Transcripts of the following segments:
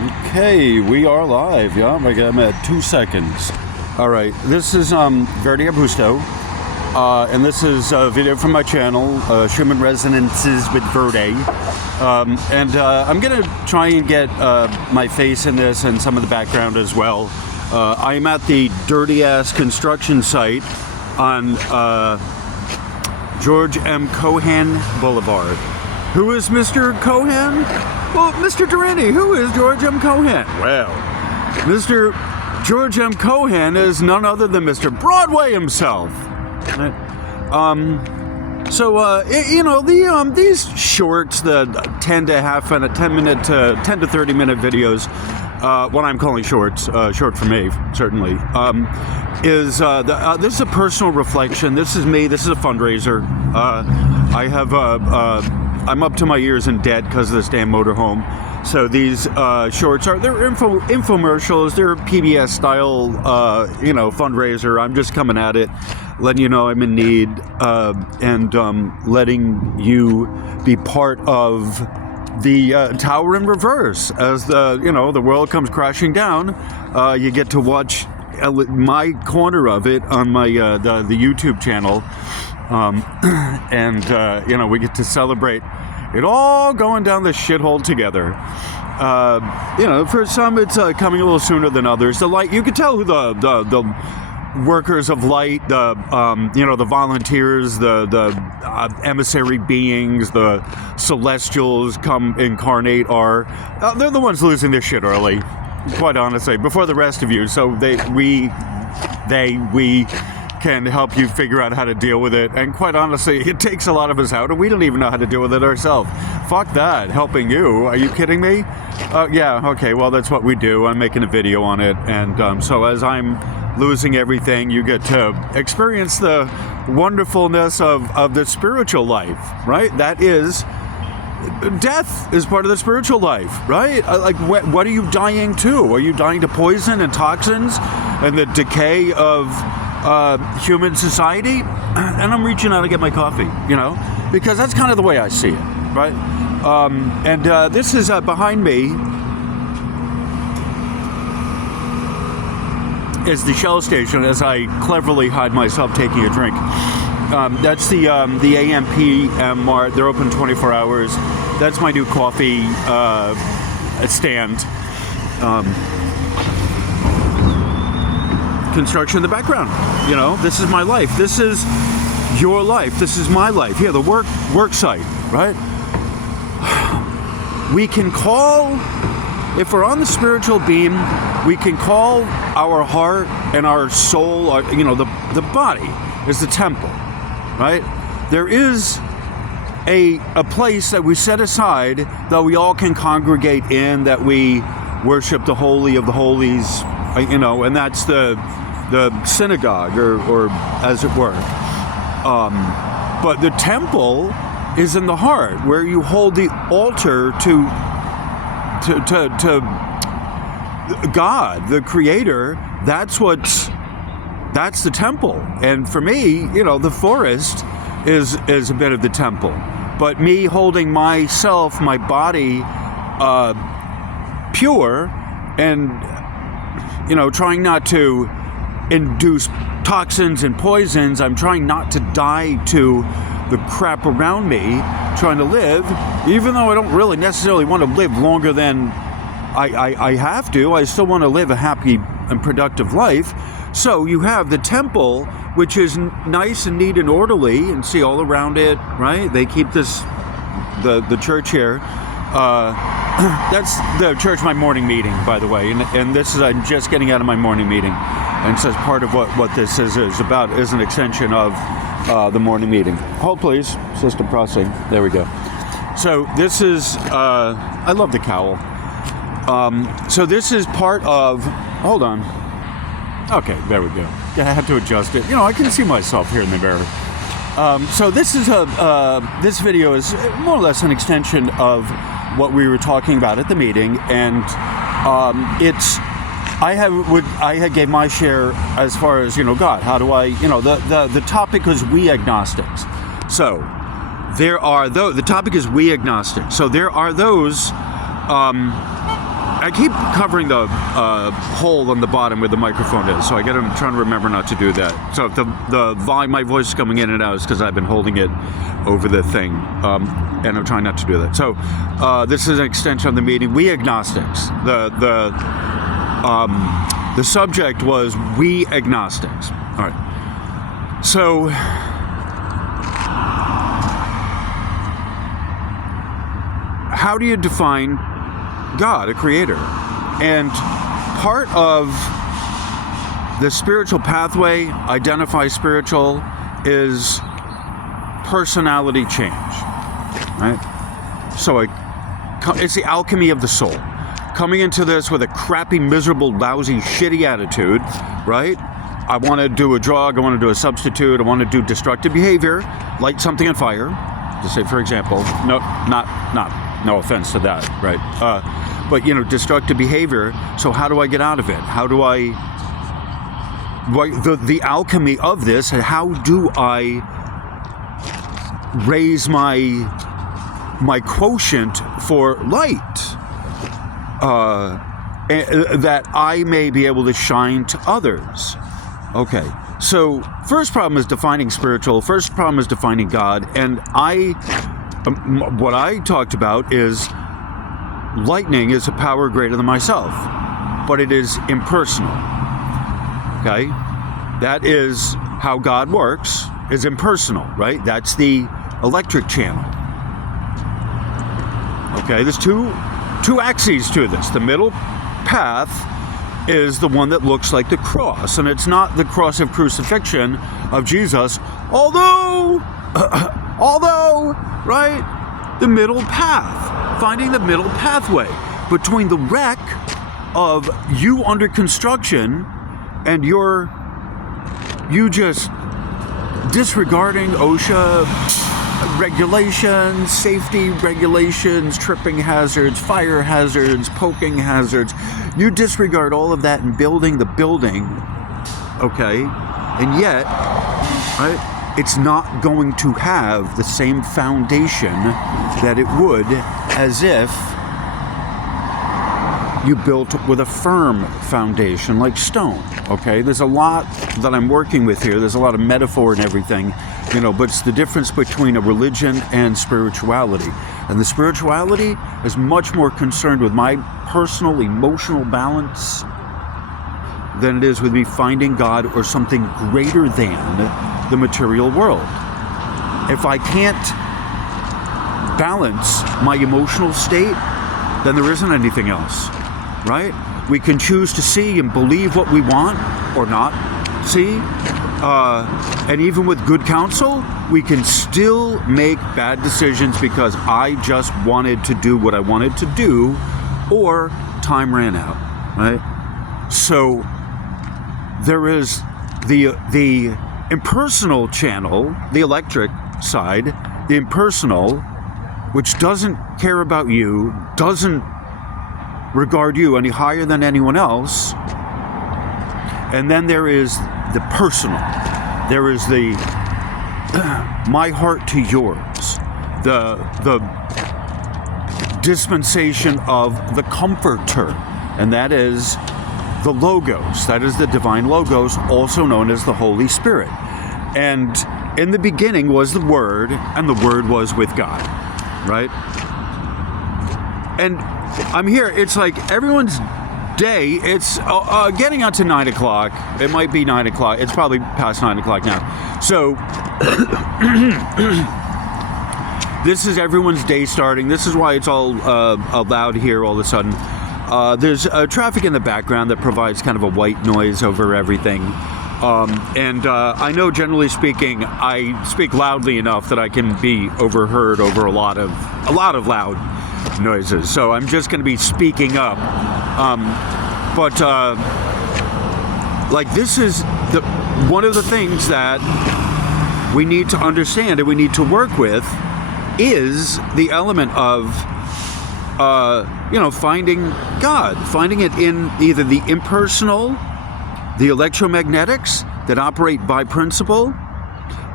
Okay, we are live. Yeah, I'm at 2 seconds. All right, this is Verdi Abusto, and this is a video from my channel, Schumann Resonances with Verdi. I'm gonna try and get my face in this and some of the background as well. I'm at the dirty-ass construction site on George M. Cohan Boulevard. Who is Mr. Cohan? Well, Mr. Durini, who is George M. Cohan? Well, Mr. George M. Cohan is none other than Mr. Broadway himself. These shorts, the 10 to 30 minute videos, what I'm calling shorts, short for me, certainly, this is a personal reflection. This is me. This is a fundraiser. I'm up to my ears in debt because of this damn motorhome. So these shorts they're infomercials. They're PBS style, fundraiser. I'm just coming at it, letting you know I'm in need, and letting you be part of the tower in reverse as the world comes crashing down. You get to watch my corner of it on my the YouTube channel. We get to celebrate it all going down the shithole together. For some it's coming a little sooner than others. The light, you can tell who the workers of light, the volunteers, the emissary beings, the celestials come incarnate are. They're the ones losing their shit early, quite honestly, before the rest of you. So we can help you figure out how to deal with it. And quite honestly, it takes a lot of us out, and we don't even know how to deal with it ourselves. Fuck that, helping you. Are you kidding me? Yeah, okay, well, that's what we do. I'm making a video on it. And so as I'm losing everything, you get to experience the wonderfulness of the spiritual life, right? That is, death is part of the spiritual life, right? What are you dying to? Are you dying to poison and toxins and the decay of human society? And I'm reaching out to get my coffee, because that's kind of the way I see it, right? This is behind me is the Shell station as I cleverly hide myself taking a drink. That's the AM/PM Mart. They're open 24 hours. That's my new coffee stand. Construction in the background. This is my life. This is your life. This is my life. Here, the work site, right? We can call, if we're on the spiritual beam, we can call our heart and our soul, the body is the temple, right? There is a place that we set aside that we all can congregate in, that we worship the Holy of the Holies, and that's the synagogue, or as it were. But the temple is in the heart, where you hold the altar to God, the Creator. That's the temple. And for me, the forest is a bit of the temple. But me holding myself, my body, pure, and trying not to induce toxins and poisons. I'm trying not to die to the crap around me, trying to live, even though I don't really necessarily want to live longer than I have to. I still want to live a happy and productive life. So you have the temple, which is nice and neat and orderly, and see all around it, right? They keep the church here. That's the church, my morning meeting, by the way. And this is, I'm just getting out of my morning meeting. And so part of what this is about is an extension of the morning meeting. Hold, please. System processing. There we go. So this is, I love the cowl. So this is part of, hold on. Okay, there we go. I had to adjust it. I can see myself here in the mirror. So this is this video is more or less an extension of what we were talking about at the meeting, and I had gave my share as far as God. How do I the topic was we agnostics. So the topic is we agnostics. So there are those I keep covering the hole on the bottom where the microphone is, so I'm trying to remember not to do that. So if the volume, my voice is coming in and out, is because I've been holding it over the thing, and I'm trying not to do that. So this is an extension of the meeting. We Agnostics. The subject was We Agnostics. All right. So how do you define God, a creator? And part of the spiritual pathway, identify spiritual, is personality change, right? So it's the alchemy of the soul. Coming into this with a crappy, miserable, lousy, shitty attitude, right? I want to do a drug, I want to do a substitute, I want to do destructive behavior, light something on fire, to say, for example, no offense to that, right? But, destructive behavior. So how do I get out of it? How do I, the alchemy of this, and how do I raise my quotient for light, that I may be able to shine to others? Okay, so first problem is defining spiritual. First problem is defining God. And what I talked about is lightning is a power greater than myself, but it is impersonal. Okay, that is how God works, is impersonal, right? That's the electric channel. Okay, there's two axes to this. The middle path is the one that looks like the cross, and it's not the cross of crucifixion of Jesus, although, right, the middle path, finding the middle pathway between the wreck of you under construction and you just disregarding OSHA regulations, safety regulations, tripping hazards, fire hazards, poking hazards. You disregard all of that in building the building, okay? And yet, right, it's not going to have the same foundation that it would as if you built with a firm foundation like stone, okay? There's a lot that I'm working with here. There's a lot of metaphor and everything, but it's the difference between a religion and spirituality. And the spirituality is much more concerned with my personal emotional balance than it is with me finding God or something greater than the material world. If I can't balance my emotional state, then there isn't anything else, right? We can choose to see and believe what we want or not see. And even with good counsel, we can still make bad decisions because I just wanted to do what I wanted to do, or time ran out, right? So there is the impersonal channel, the electric side, the impersonal, which doesn't care about you, doesn't regard you any higher than anyone else. And then there is the personal. There is the my heart to yours, the dispensation of the Comforter, and that is the Logos. That is the divine Logos, also known as the Holy Spirit. And in the beginning was the Word, and the Word was with God, right? And I'm here, it's like everyone's day, it's getting out to 9 o'clock. It might be 9 o'clock. It's probably past 9 o'clock now. So this is everyone's day starting. This is why it's all loud here all of a sudden. There's traffic in the background that provides kind of a white noise over everything. And I know, generally speaking, I speak loudly enough that I can be overheard over a lot of loud noises. So I'm just going to be speaking up. But this is one of the things that we need to understand and we need to work with is the element of finding God, finding it in either the impersonal, the electromagnetics that operate by principle,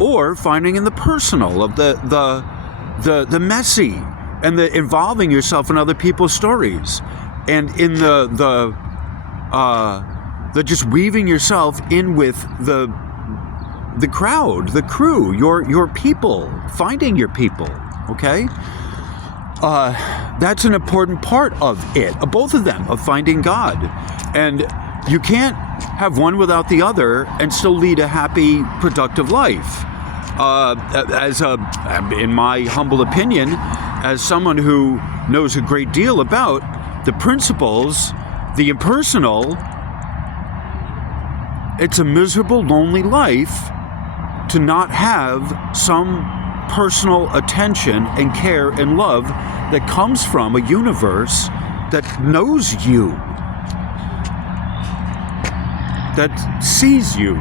or finding in the personal of the messy and the involving yourself in other people's stories. and in the just weaving yourself in with the crowd, the crew, your people, finding your people. Okay, that's an important part of it, both of them, of finding God, and you can't have one without the other and still lead a happy, productive life. In my humble opinion, as someone who knows a great deal about the principles, the impersonal, it's a miserable, lonely life to not have some personal attention and care and love that comes from a universe that knows you, that sees you.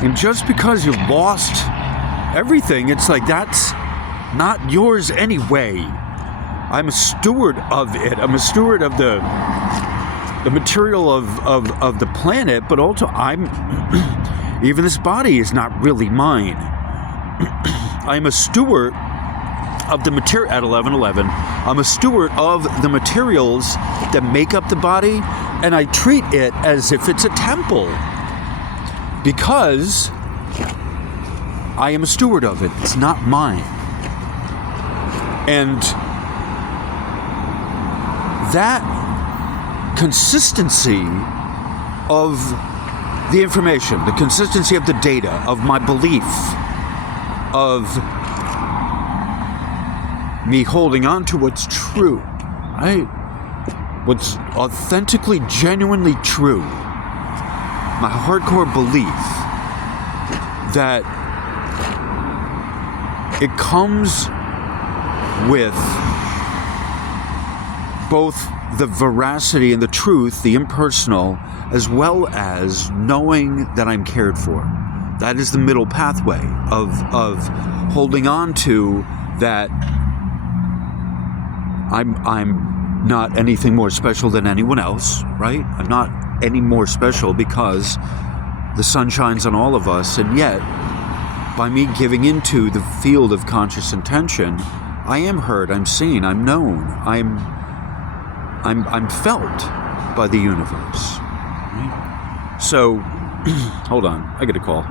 And just because you lost everything, it's like, that's not yours anyway. I'm a steward of it. I'm a steward of the material of the planet, but also even this body is not really mine. I'm a steward of the material at 11:11. I'm a steward of the materials that make up the body, and I treat it as if it's a temple because I am a steward of it. It's not mine. And that consistency of the information, the consistency of the data, of my belief, of me holding on to what's true, right? What's authentically, genuinely true. My hardcore belief that it comes with both the veracity and the truth, the impersonal, as well as knowing that I'm cared for. That is the middle pathway of holding on to that I'm not anything more special than anyone else, right? I'm not any more special because the sun shines on all of us, and yet by me giving into the field of conscious intention, I am heard, I'm seen, I'm known, I'm felt by the universe. Right? So, hold on, I get a call.